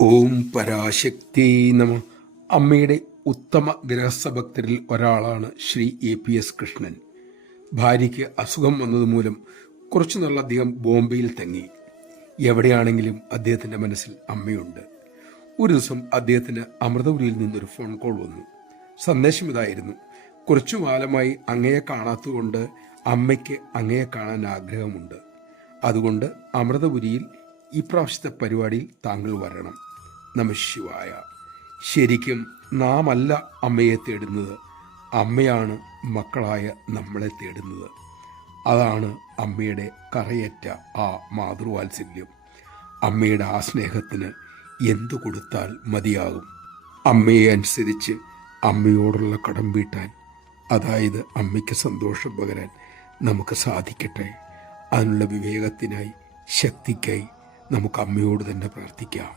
ഓം പരാശക്തി നമ. അമ്മയുടെ ഉത്തമ ഗൃഹസ്ഥഭക്തരിൽ ഒരാളാണ് ശ്രീ APS കൃഷ്ണൻ. ഭാര്യയ്ക്ക് അസുഖം വന്നതുമൂലം കുറച്ചു നാളധികം ബോംബെയിൽ തങ്ങി. എവിടെയാണെങ്കിലും അദ്ദേഹത്തിൻ്റെ മനസ്സിൽ അമ്മയുണ്ട്. ഒരു ദിവസം അദ്ദേഹത്തിന് അമൃതപുരിയിൽ നിന്നൊരു ഫോൺ കോൾ വന്നു. സന്ദേശം ഇതായിരുന്നു: കുറച്ചു കാലമായി അങ്ങയെ കാണാത്തതുകൊണ്ട് അമ്മയ്ക്ക് അങ്ങയെ കാണാൻ ആഗ്രഹമുണ്ട്. അതുകൊണ്ട് അമൃതപുരിയിൽ ഇപ്രാവശ്യത്തെ പരിപാടിയിൽ താങ്കൾ വരണം. നമഃശിവായ. ശരിക്കും നാം അല്ല അമ്മയെ തേടുന്നത്, അമ്മയാണ് മക്കളായ നമ്മളെ തേടുന്നത്. അതാണ് അമ്മയുടെ കറയറ്റ ആ മാതൃവാത്സല്യം. അമ്മയുടെ ആ സ്നേഹത്തിന് എന്തു കൊടുത്താൽ മതിയാകും? അമ്മയെ അനുസരിച്ച് അമ്മയോടുള്ള കടം വീട്ടാൻ, അതായത് അമ്മയ്ക്ക് സന്തോഷം പകരാൻ നമുക്ക് സാധിക്കട്ടെ. അതിനുള്ള വിവേകത്തിനായി, ശക്തിക്കായി നമുക്ക് അമ്മയോട് തന്നെ പ്രാർത്ഥിക്കാം.